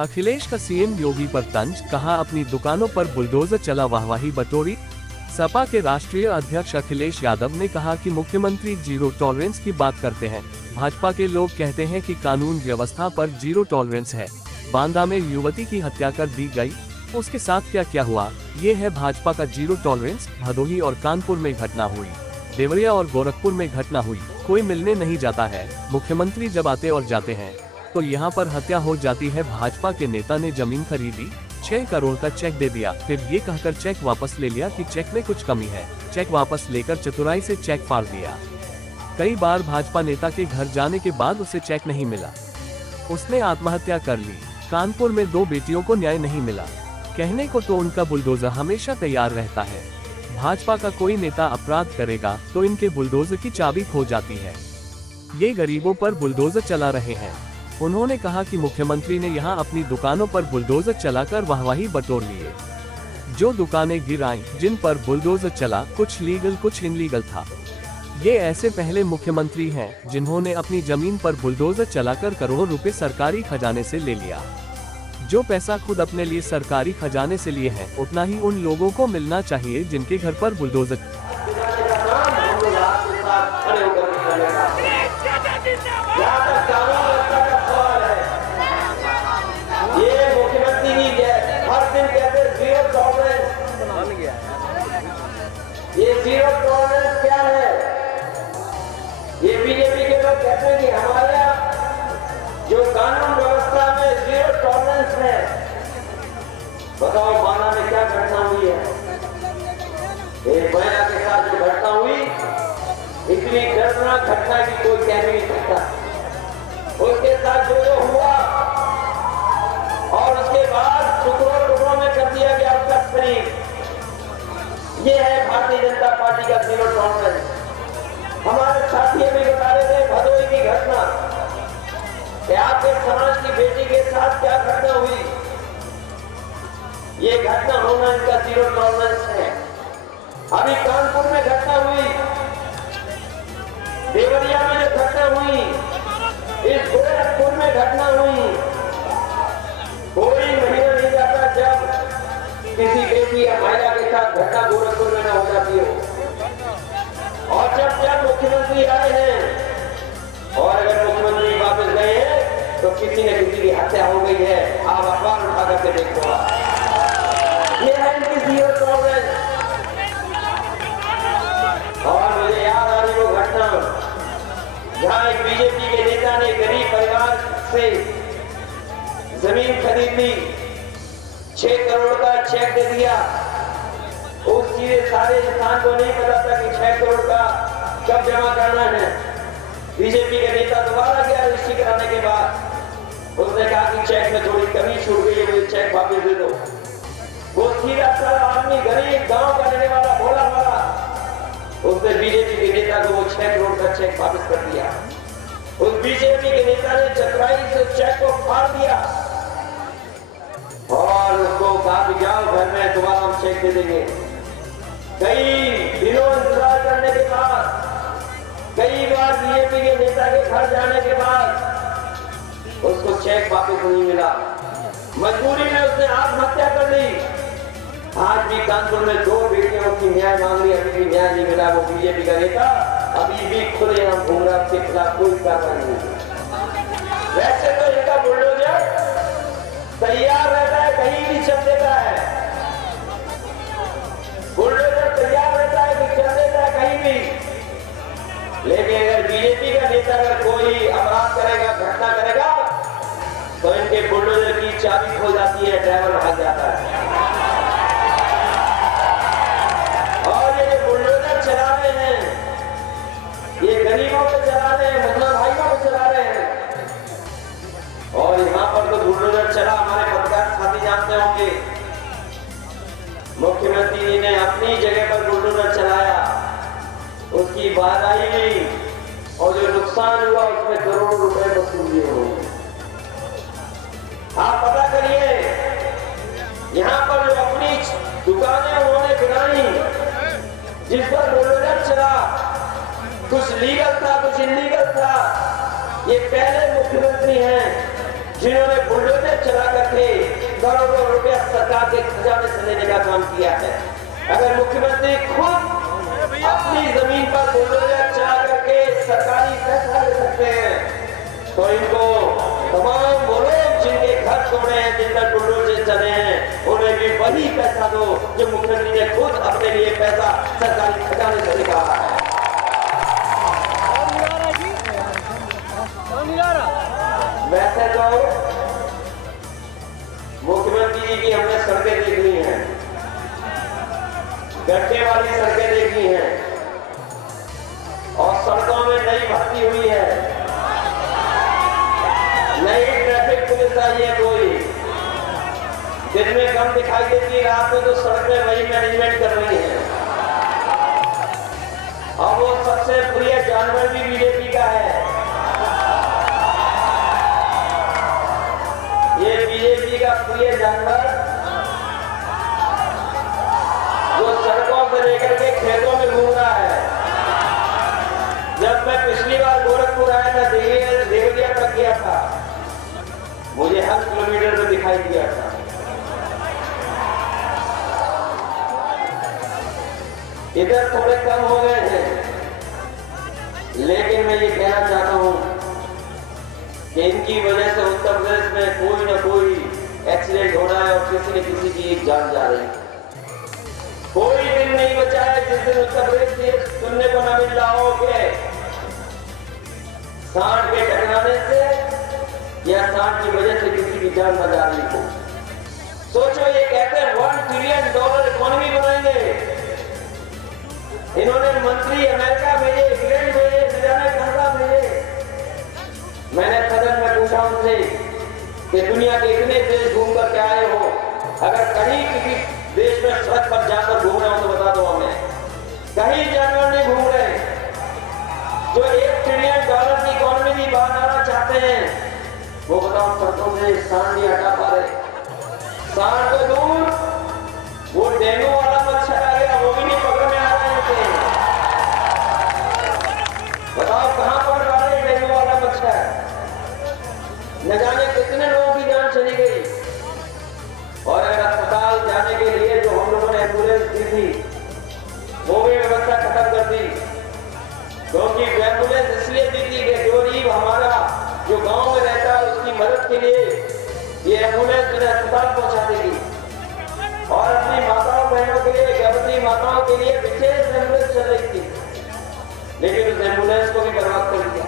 अखिलेश का सीएम योगी पर तंज, कहा अपनी दुकानों पर बुलडोजर चला, वाहवाही बटोरी। सपा के राष्ट्रीय अध्यक्ष अखिलेश यादव ने कहा कि मुख्यमंत्री जीरो टॉलरेंस की बात करते हैं। भाजपा के लोग कहते हैं कि कानून व्यवस्था पर जीरो टॉलरेंस है। बांदा में युवती की हत्या कर दी गई, उसके साथ क्या क्या हुआ, ये है भाजपा का जीरो टॉलरेंस। भदोही और कानपुर में घटना हुई, देवरिया और गोरखपुर में घटना हुई, कोई मिलने नहीं जाता है। मुख्यमंत्री जब आते और जाते हैं तो यहाँ पर हत्या हो जाती है। भाजपा के नेता ने जमीन खरीदी, 6 करोड़ का चेक दे दिया, फिर ये कहकर चेक वापस ले लिया कि चेक में कुछ कमी है। चेक वापस लेकर चतुराई से चेक फाड़ दिया। कई बार भाजपा नेता के घर जाने के बाद उसे चेक नहीं मिला, उसने आत्महत्या कर ली। कानपुर में 2 बेटियों को न्याय नहीं मिला। कहने को तो उनका बुलडोजर हमेशा तैयार रहता है। भाजपा का कोई नेता अपराध करेगा तो इनके बुलडोजर की चाबी खो जाती है। ये गरीबों पर बुलडोजर चला रहे हैं। उन्होंने कहा कि मुख्यमंत्री ने यहां अपनी दुकानों पर बुलडोजर चलाकर वाहवाही बटोर लिए। जो दुकानें गिर आईं, जिन पर बुलडोजर चला, कुछ लीगल कुछ इनलीगल था। ये ऐसे पहले मुख्यमंत्री हैं जिन्होंने अपनी जमीन पर बुलडोजर चलाकर करोड़ों रुपए सरकारी खजाने से ले लिया। जो पैसा खुद अपने लिए सरकारी खजाने से लिए हैं, उतना ही उन लोगों को मिलना चाहिए जिनके घर पर बुलडोजर। ये जीरो टॉलरेंस क्या है? ये बीजेपी के लोग कहते हैं कि हमारे यहाँ जो कानून व्यवस्था में जीरो टॉलरेंस है। बताओ बांदा में क्या घटना हुई है? एक महिला के साथ जो घटना हुई, इतनी दर्दनाक घटना की कोई कह नहीं सकता। उसके साथ जो जो हुआ और उसके बाद टुकड़ों टुकड़ों में कर दिया गया उसका शरीर, ये है भारतीय जनता पार्टी का जीरो टॉलरेंस। हमारे साथी अभी बता रहे थे भदोही की घटना, कि आपके समाज की बेटी के साथ क्या घटना हुई। ये घटना होना इनका जीरो टॉलरेंस है। अभी कानपुर में घटना हुई, देवरिया में जो घटना हुई, इस गोरखपुर में घटना हुई। कोई महीना नहीं जाता जब किसी बेटी या महिला के साथ घटना गोरखपुर में न हो जाती हो। और जब मुख्यमंत्री आए हैं और अगर मुख्यमंत्री वापस गए हैं तो किसी न किसी की हत्या हो गई है। आप अखबार उठा करके देखो, ये है इनकी जीरो टॉलरेंस। और मुझे याद आ रही वो घटना जहां एक बीजेपी के नेता ने गरीब परिवार से जमीन खरीदी, 6 करोड़ का चेक दे दिया। उस सीधे सारे इंसान को नहीं पता था कि 6 करोड़ का कब जमा करना है। बीजेपी के नेता दोबारा गया रजिस्ट्री कराने के बाद, उसने कहा कि चेक में थोड़ी कमी छूट गई है, मुझे चेक वापस दे दो। वो सीधा सारा आदमी, गरीब गांव का रहने वाला, भोला वाला, उसने बीजेपी के नेता को वो 6 करोड़ का चेक वापस कर दिया। उस बीजेपी के नेता ने चतुराई से चेक को फाड़ दिया और उसको कहा कि जाओ घर में, दोबारा हम चेक दे देंगे। कई दिनों इंतजार करने के बाद, कई बार बीजेपी के नेता के घर जाने के बाद उसको चेक वापस नहीं मिला। मजबूरी में उसने आत्महत्या कर ली। आज भी कानपुर में 2 बेटियों की न्याय मांग रही, अभी भी न्याय नहीं मिला। वो बीजेपी का नेता अभी भी खुलेआम घूम रहा, उसके खिलाफ कोई कार्रवाई नहीं। वैसे तो इनका बुलडोजर तैयार रहता है, कहीं भी चल देता है। बुलडोजर तैयार रहता है कि चल देता है कहीं भी। लेकिन अगर बीजेपी का नेता अगर कोई अपराध करेगा, घटना करेगा, तो इनके बुलडोजर की चाबी खो जाती है, ड्राइवर भाग जाता है। और ये जो बुलडोजर चला रहे हैं, ये गरीबों को चला रहे हैं, मुसलमान भाइयों को चला रहे हैं। और यहाँ पर तो बुलडोजर चला, हमारे पत्रकार साथी जानते होंगे, मुख्यमंत्री जी ने अपनी जगह पर बुलडोजर चलाया, उसकी बाधाई नहीं, और जो नुकसान हुआ उसमें करोड़ों रुपए वसूल होंगे। आप पता करिए, यहाँ पर जो अपनी दुकानें उन्होंने गिराई, जिस पर बुलडोजर चला, कुछ लीगल था कुछ इलीगल था। ये पहले मुख्यमंत्री हैं जिन्होंने बुलडोजर चला करके अगर मुख्यमंत्री खुद अपनी जमीन पर बुलडोजर चला करके सरकारी फैसला ले सकते हैं तो इनको तमाम वो लोग जिनके घर तोड़े हैं, जिन पर बुलडोजर चले हैं, उन्हें भी वही पैसा दो जो मुख्यमंत्री ने खुद अपने लिए पैसा सरकारी खजाने से निकाला है। वैसे तो मुख्यमंत्री जी की हमने सड़कें देख ली हैं, गड्ढे वाली सड़कें देखी हैं और सड़कों में नई भर्ती हुई है, नई ट्रैफिक पुलिस आई है। कोई दिन में कम दिखाई देती है, रात में तो सड़क में वही मैनेजमेंट कर रही है। और वो सबसे प्रिय जानवर भी बीजेपी का है। ये बीजेपी का प्रिय जानवर जो सड़कों से लेकर के खेतों में घूम रहा है। जब मैं पिछली बार गोरखपुर आया था, देवरिया तक गया था, मुझे हर किलोमीटर में दिखाई दिया था। इधर थोड़े कम हो गए हैं, लेकिन मैं ये कहना चाहता हूं कि इनकी वजह से उत्तर प्रदेश में कोई ना कोई एक्सीडेंट हो रहा है और किसी न किसी की जान जा रही है। कोई दिन नहीं बचा है जिस दिन उत्तर प्रदेश से सुनने को न मिल रहा हो कि सांड के टकराने से या सांड की वजह से किसी की जान न जा रही हो। सोचो, ये कहते हैं $1 ट्रिलियन इकोनॉमी बनाएंगे। इन्होंने मंत्री अमेरिका भेजे, इंग्लैंड भेजे, जाने कनाडा भेजे। मैंने सदन में पूछा उनसे कि दुनिया के इतने देश घूम कर के आए हो, अगर कहीं किसी देश में सड़क पर जाकर घूम रहे हो तो बता दो हमें। कहीं जानवर नहीं घूम रहे जो $1 ट्रिलियन की इकोनॉमी भी बनाना चाहते हैं, वो बताओ सड़कों से सांड नहीं हटा पा रहे। सांड तो दूर, वो डेंगू वाला मच्छर आ गया, वो भी नहीं पकड़ में आ रहे थे। बताओ कहां पड़ रहा है डेंगू वाला मच्छर। न जाने कितने लोगों की जान चली गई। और अगर अस्पताल जाने के लिए जो हम लोगों ने एम्बुलेंस दी थी, वो भी व्यवस्था खत्म कर दी। क्योंकि एम्बुलेंस इसलिए दी थी कि गरीब हमारा जो गांव में रहता है उसकी मदद के लिए ये एम्बुलेंस उन्हें अस्पताल पहुंचा देगी। और अपनी माताओं बहनों के लिए, गर्भवती माताओं के लिए विशेष एम्बुलेंस चल रही थी, लेकिन उस एम्बुलेंस को भी बर्बाद कर दिया।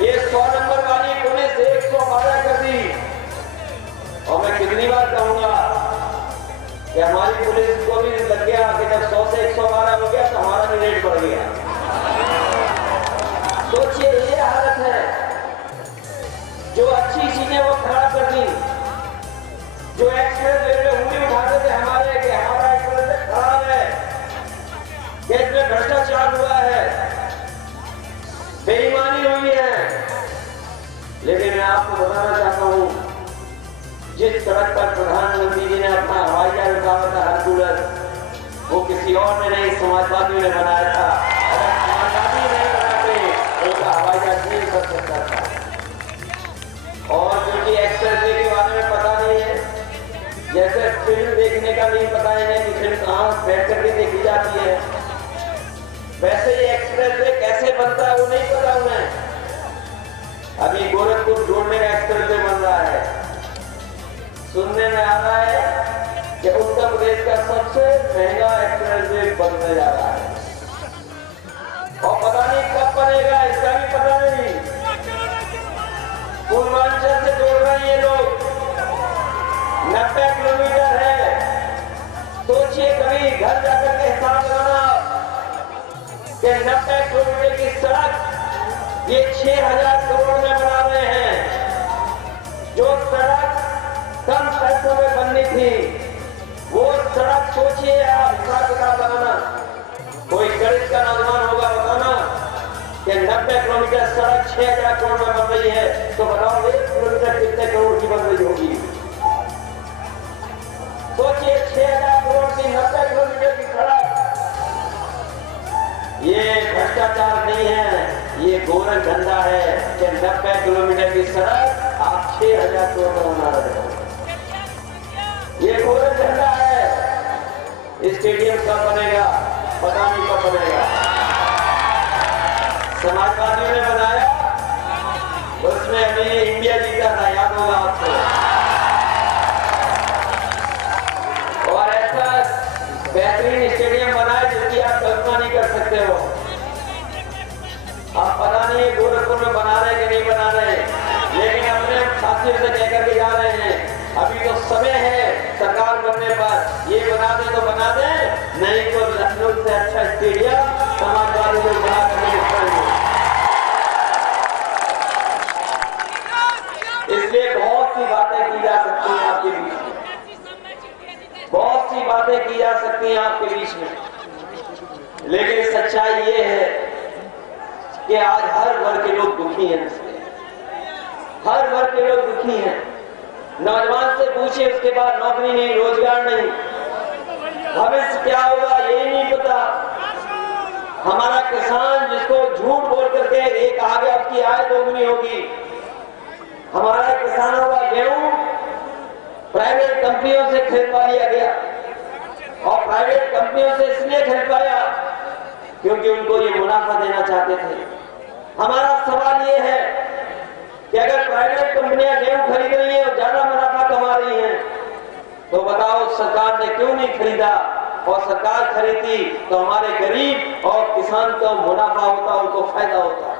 ये 100 नंबर वाली पुलिस 112 कर दी। और मैं कितनी बार कहूंगा कि हमारी पुलिस को भी लग गया कि जब 100 से 112 हो गया तो हमारा भी रेट बढ़ गया। सोचिए, ये हालत है। जो अच्छी चीजें वो खराब कर दी। जो एक्सप्रेस वे में उंगली उठाते थे हमारे कि हमारा एक्सप्रेस खराब है, कि इसमें भ्रष्टाचार हुआ है, बेईमानी हुई है। लेकिन मैं आपको बताना चाहता हूं, जिस सड़क पर प्रधानमंत्री जी ने अपना हवाई जहाज उतारा था हरकुलर, वो किसी और ने नहीं, समाजवादियों ने बनाया था। अगर समाजवादी नहीं बनाते तो उसका हवाई जहाज नहीं कर सकता था। और क्योंकि एक्सप्रेस वे के बारे में पता नहीं है, जैसे फिल्म देखने का नहीं पता है कि फिल्म कहां बैठ करके देखी जाती है, वैसे ही एक्सप्रेस वे कैसे बनता है वो नहीं पता उन्हें। अभी गोरखपुर जोड़ने का एक्सप्रेस वे बन रहा है। सुनने में आ रहा है कि उत्तर प्रदेश का सबसे महंगा एक्सप्रेस वे बनने जा रहा है। और पता नहीं कब बनेगा, इसका भी पता नहीं। पूर्वांचल से जोड़ रहे हैं ये लोग, 90 किलोमीटर है। सोचिए, कभी घर जाकर के हिसाब लगाना कि 90 किलोमीटर की सड़क ये 6000 करोड़ में बना रहे हैं। जो सड़क कम पैसों में बननी थी, वो सड़क सोचिए आप, हिसाब किताब लगाना। कोई गणित का नौजवान होगा बताना कि 90 किलोमीटर सड़क 6000 करोड़ में बन रही है, तो बताओ 1 किलोमीटर कितने करोड़ की बन रही होगी। सोचिए, 6000 करोड़ की 90 किलोमीटर की सड़क। ये भ्रष्टाचार नहीं है, ये गोरख धंधा है कि 90 किलोमीटर की सड़क आप 6000 करोड़ में बना रहे हो। ये गोरख धंधा है। इसके स्टेडियम कब बनेगा, पता नहीं कब बनेगा। समाजवादियों ने बनाया, उसमें अभी इंडिया जीता था, याद होगा आपको। और ऐसा बेहतरीन स्टेडियम बनाया जिसकी आप कल्पना नहीं कर सकते हो। अब पता नहीं गोरखपुर में बना रहे कि नहीं बना रहे, लेकिन अपने साथियों से कहकर के जा रहे हैं अभी तो समय है सरकार बनने पर, ये बना दे तो बना दे, नहीं तो लखनऊ से अच्छा स्टेडियम समाजवादी लोग बना करके दिखाएंगे। इसलिए बहुत सी बातें की जा सकती हैं आपके बीच में, बहुत सी बातें की जा सकती हैं आपके बीच में, लेकिन सच्चाई ये है कि आज हर वर्ग के लोग दुखी हैं, हर वर्ग के लोग दुखी हैं। नौजवान से पूछिए, उसके बाद नौकरी नहीं, रोजगार नहीं, भविष्य क्या होगा ये नहीं पता। हमारा किसान जिसको झूठ बोल करके एक आगे आपकी आय दोगुनी होगी, हमारा किसानों का गेहूं प्राइवेट कंपनियों से खरीदवा लिया गया, और प्राइवेट कंपनियों से इसलिए खरीदवाया क्योंकि उनको ये मुनाफा देना चाहते थे। हमारा सवाल ये है कि अगर प्राइवेट कंपनियां गेहूं खरीद रही हैं और ज्यादा मुनाफा कमा रही हैं, तो बताओ सरकार ने क्यों नहीं खरीदा? और सरकार खरीदी तो हमारे गरीब और किसान को मुनाफा होता, उनको फायदा होता।